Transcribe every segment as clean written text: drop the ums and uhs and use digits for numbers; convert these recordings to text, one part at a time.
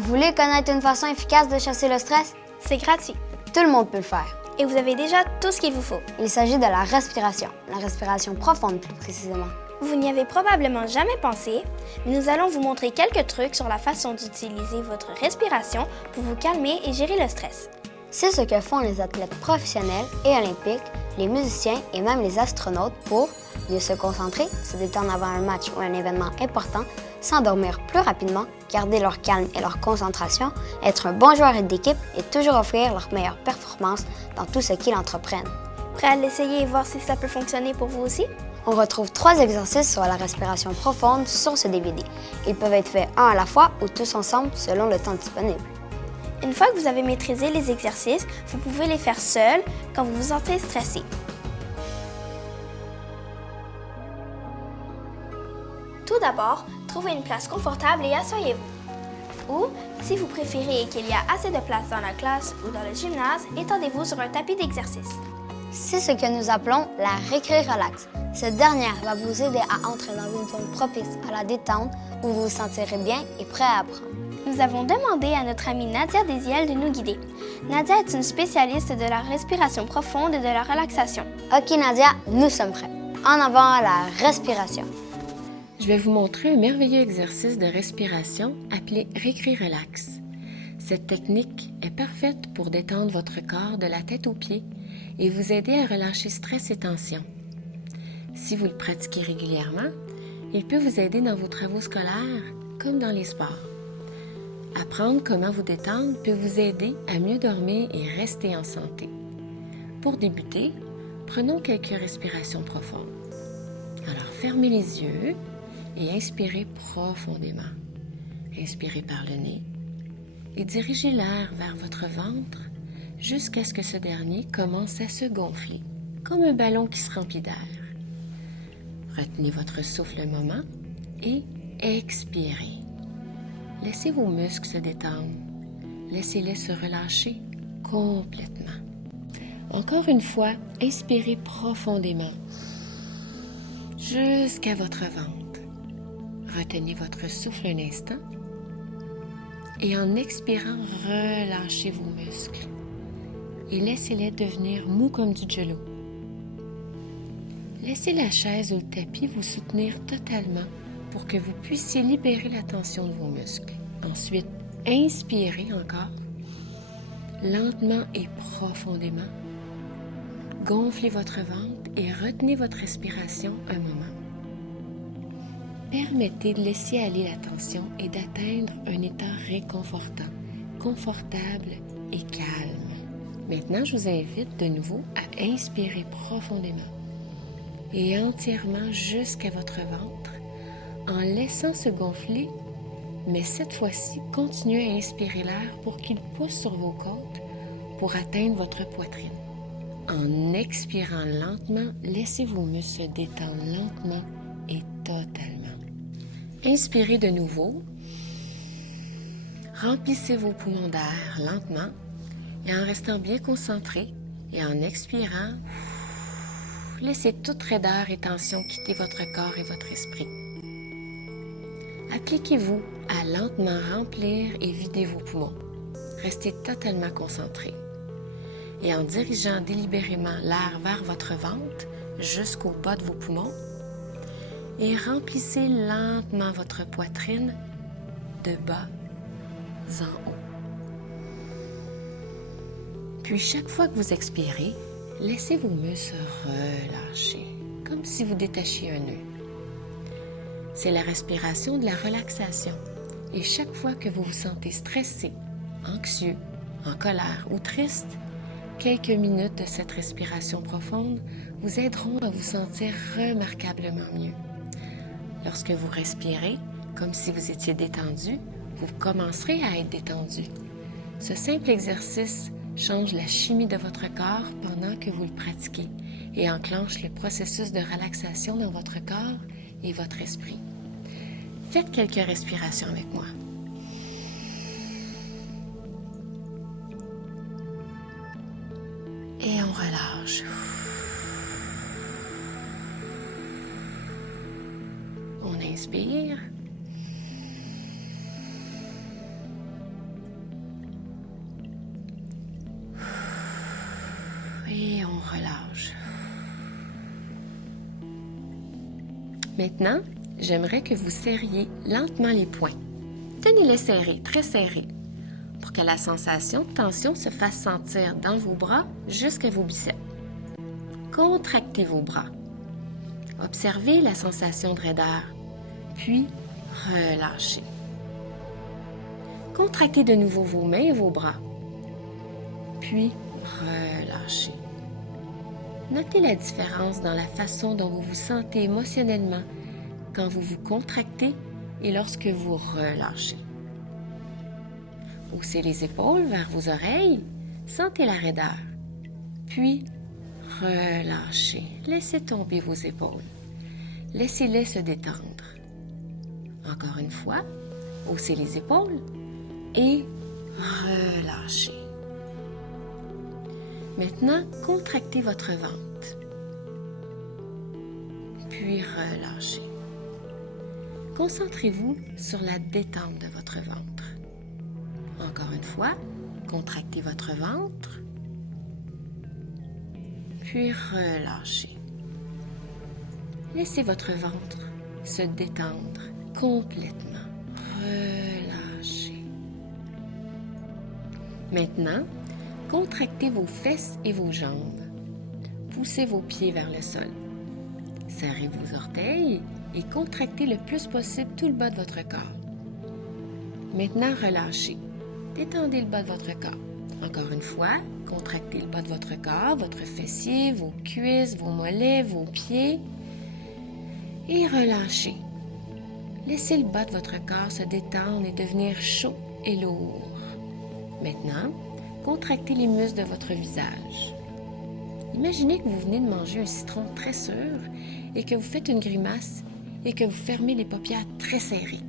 Vous voulez connaître une façon efficace de chasser le stress? C'est gratuit. Tout le monde peut le faire. Et vous avez déjà tout ce qu'il vous faut. Il s'agit de la respiration profonde plus précisément. Vous n'y avez probablement jamais pensé, mais nous allons vous montrer quelques trucs sur la façon d'utiliser votre respiration pour vous calmer et gérer le stress. C'est ce que font les athlètes professionnels et olympiques, les musiciens et même les astronautes pour mieux se concentrer, se détendre avant un match ou un événement important, s'endormir plus rapidement, garder leur calme et leur concentration, être un bon joueur d'équipe et toujours offrir leur meilleure performance dans tout ce qu'ils entreprennent. Prêt à l'essayer et voir si ça peut fonctionner pour vous aussi? On retrouve 3 exercices sur la respiration profonde sur ce DVD. Ils peuvent être faits un à la fois ou tous ensemble selon le temps disponible. Une fois que vous avez maîtrisé les exercices, vous pouvez les faire seuls quand vous vous sentez stressé. Tout d'abord, trouvez une place confortable et asseyez-vous. Ou, si vous préférez et qu'il y a assez de place dans la classe ou dans le gymnase, étendez-vous sur un tapis d'exercice. C'est ce que nous appelons la récré relax. Cette dernière va vous aider à entrer dans une zone propice à la détente où vous vous sentirez bien et prêt à apprendre. Nous avons demandé à notre amie Nadia Desiel de nous guider. Nadia est une spécialiste de la respiration profonde et de la relaxation. OK Nadia, nous sommes prêts. En avant la respiration. Je vais vous montrer un merveilleux exercice de respiration appelé Récré Relax. Cette technique est parfaite pour détendre votre corps de la tête aux pieds et vous aider à relâcher stress et tension. Si vous le pratiquez régulièrement, il peut vous aider dans vos travaux scolaires comme dans les sports. Apprendre comment vous détendre peut vous aider à mieux dormir et rester en santé. Pour débuter, prenons quelques respirations profondes. Alors, fermez les yeux et inspirez profondément. Inspirez par le nez et dirigez l'air vers votre ventre jusqu'à ce que ce dernier commence à se gonfler, comme un ballon qui se remplit d'air. Retenez votre souffle un moment et expirez. Laissez vos muscles se détendre. Laissez-les se relâcher complètement. Encore une fois, inspirez profondément jusqu'à votre ventre. Retenez votre souffle un instant et en expirant, relâchez vos muscles et laissez-les devenir mous comme du jello. Laissez la chaise ou le tapis vous soutenir totalement pour que vous puissiez libérer la tension de vos muscles. Ensuite, inspirez encore, lentement et profondément. Gonflez votre ventre et retenez votre respiration un moment. Permettez de laisser aller la tension et d'atteindre un état réconfortant, confortable et calme. Maintenant, je vous invite de nouveau à inspirer profondément et entièrement jusqu'à votre ventre en laissant se gonfler, mais cette fois-ci, continuez à inspirer l'air pour qu'il pousse sur vos côtes pour atteindre votre poitrine. En expirant lentement, laissez vos muscles se détendre lentement et totalement. Inspirez de nouveau. Remplissez vos poumons d'air lentement et en restant bien concentré et en expirant, laissez toute raideur et tension quitter votre corps et votre esprit. Appliquez-vous à lentement remplir et vider vos poumons. Restez totalement concentré. Et en dirigeant délibérément l'air vers votre ventre jusqu'au bas de vos poumons, et remplissez lentement votre poitrine de bas en haut. Puis chaque fois que vous expirez, laissez vos muscles relâcher, comme si vous détachiez un nœud. C'est la respiration de la relaxation. Et chaque fois que vous vous sentez stressé, anxieux, en colère ou triste, quelques minutes de cette respiration profonde vous aideront à vous sentir remarquablement mieux. Lorsque vous respirez, comme si vous étiez détendu, vous commencerez à être détendu. Ce simple exercice change la chimie de votre corps pendant que vous le pratiquez et enclenche le processus de relaxation dans votre corps et votre esprit. Faites quelques respirations avec moi. Et on relâche. On inspire. Et on relâche. Maintenant, j'aimerais que vous serriez lentement les poings. Tenez-les serrés, très serrés, pour que la sensation de tension se fasse sentir dans vos bras jusqu'à vos biceps. Contractez vos bras. Observez la sensation de raideur, puis relâchez. Contractez de nouveau vos mains et vos bras, puis relâchez. Notez la différence dans la façon dont vous vous sentez émotionnellement quand vous vous contractez et lorsque vous relâchez. Haussez les épaules vers vos oreilles, sentez la raideur, puis relâchez. Laissez tomber vos épaules. Laissez-les se détendre. Encore une fois, haussez les épaules et relâchez. Maintenant, contractez votre ventre, puis relâchez. Concentrez-vous sur la détente de votre ventre. Encore une fois, contractez votre ventre, puis relâchez. Laissez votre ventre se détendre complètement. Relâchez. Maintenant, contractez vos fesses et vos jambes. Poussez vos pieds vers le sol. Serrez vos orteils et contractez le plus possible tout le bas de votre corps. Maintenant, relâchez. Détendez le bas de votre corps. Encore une fois, contractez le bas de votre corps, votre fessier, vos cuisses, vos mollets, vos pieds. Et relâchez. Laissez le bas de votre corps se détendre et devenir chaud et lourd. Maintenant, contractez les muscles de votre visage. Imaginez que vous venez de manger un citron très sûr et que vous faites une grimace et que vous fermez les paupières très serrées.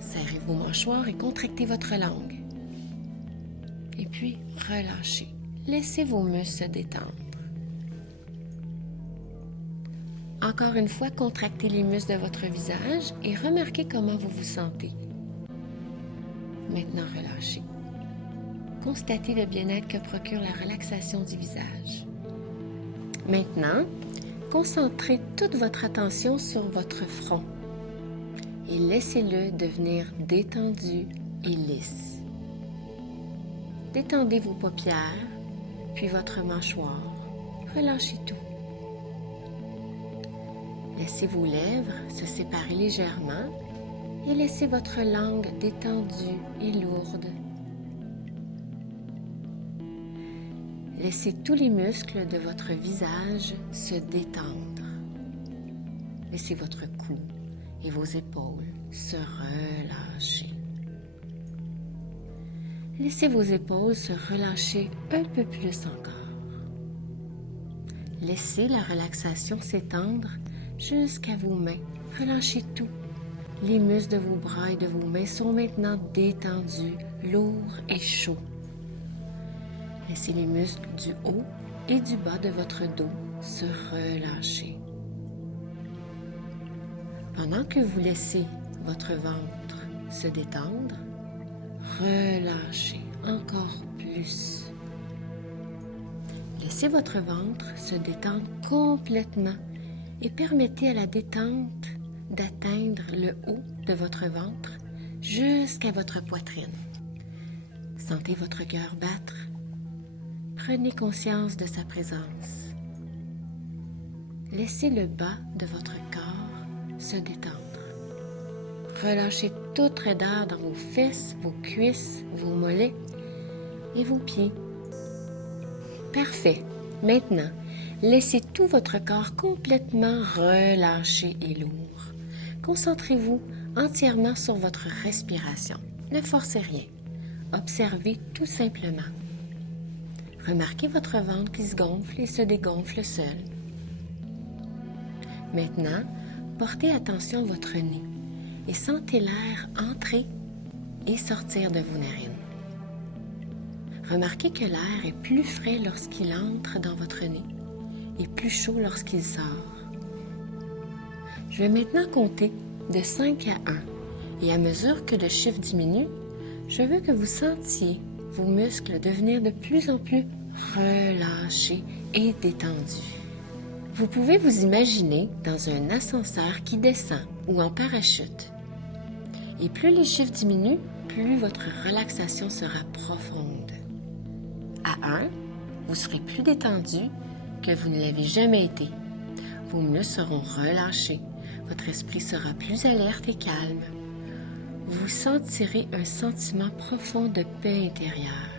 Serrez vos mâchoires et contractez votre langue. Et puis, relâchez. Laissez vos muscles se détendre. Encore une fois, contractez les muscles de votre visage et remarquez comment vous vous sentez. Maintenant, relâchez. Constatez le bien-être que procure la relaxation du visage. Maintenant, concentrez toute votre attention sur votre front et laissez-le devenir détendu et lisse. Détendez vos paupières, puis votre mâchoire. Relâchez tout. Laissez vos lèvres se séparer légèrement et laissez votre langue détendue et lourde. Laissez tous les muscles de votre visage se détendre. Laissez votre cou et vos épaules se relâcher. Laissez vos épaules se relâcher un peu plus encore. Laissez la relaxation s'étendre jusqu'à vos mains. Relâchez tout. Les muscles de vos bras et de vos mains sont maintenant détendus, lourds et chauds. Laissez les muscles du haut et du bas de votre dos se relâcher. Pendant que vous laissez votre ventre se détendre, relâchez encore plus. Laissez votre ventre se détendre complètement et permettez à la détente d'atteindre le haut de votre ventre jusqu'à votre poitrine. Sentez votre cœur battre. Prenez conscience de sa présence. Laissez le bas de votre corps se détendre. Relâchez toute raideur dans vos fesses, vos cuisses, vos mollets et vos pieds. Parfait. Maintenant, laissez tout votre corps complètement relâché et lourd. Concentrez-vous entièrement sur votre respiration. Ne forcez rien. Observez tout simplement. Remarquez votre ventre qui se gonfle et se dégonfle seul. Maintenant, portez attention à votre nez et sentez l'air entrer et sortir de vos narines. Remarquez que l'air est plus frais lorsqu'il entre dans votre nez et plus chaud lorsqu'il sort. Je vais maintenant compter de 5 à 1 et à mesure que le chiffre diminue, je veux que vous sentiez vos muscles devenir de plus en plus relâché et détendu. Vous pouvez vous imaginer dans un ascenseur qui descend ou en parachute. Et plus les chiffres diminuent, plus votre relaxation sera profonde. À 1, vous serez plus détendu que vous ne l'avez jamais été. Vos muscles seront relâchés. Votre esprit sera plus alerte et calme. Vous sentirez un sentiment profond de paix intérieure.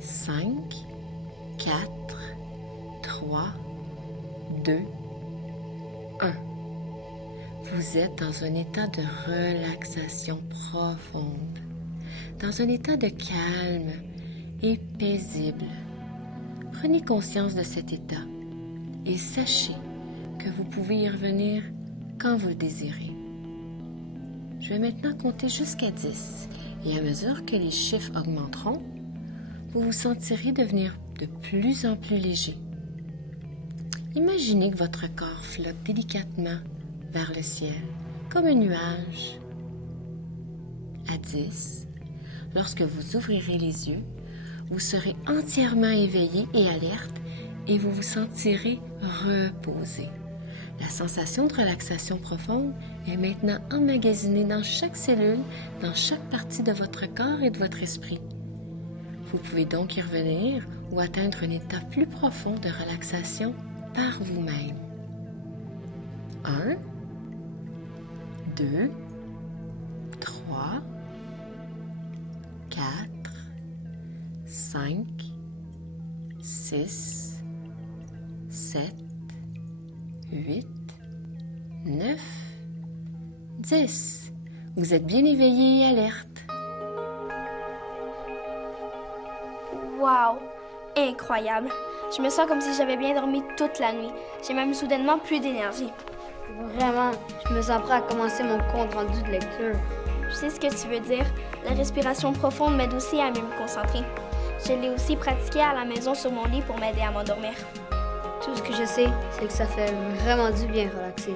5, 4, 3, 2, 1. Vous êtes dans un état de relaxation profonde, dans un état de calme et paisible. Prenez conscience de cet état et sachez que vous pouvez y revenir quand vous le désirez. Je vais maintenant compter jusqu'à 10 et à mesure que les chiffres augmenteront, vous vous sentirez devenir de plus en plus léger. Imaginez que votre corps flotte délicatement vers le ciel, comme un nuage. À 10, lorsque vous ouvrirez les yeux, vous serez entièrement éveillé et alerte et vous vous sentirez reposé. La sensation de relaxation profonde est maintenant emmagasinée dans chaque cellule, dans chaque partie de votre corps et de votre esprit. Vous pouvez donc y revenir ou atteindre un état plus profond de relaxation par vous-même. 1, 2, 3, 4, 5, 6, 7, 8, 9, 10. Vous êtes bien éveillé et alerte. Wow! Incroyable! Je me sens comme si j'avais bien dormi toute la nuit. J'ai même soudainement plus d'énergie. Vraiment, je me sens prêt à commencer mon compte rendu de lecture. Je sais ce que tu veux dire. La respiration profonde m'aide aussi à mieux me concentrer. Je l'ai aussi pratiqué à la maison sur mon lit pour m'aider à m'endormir. Tout ce que je sais, c'est que ça fait vraiment du bien relaxer.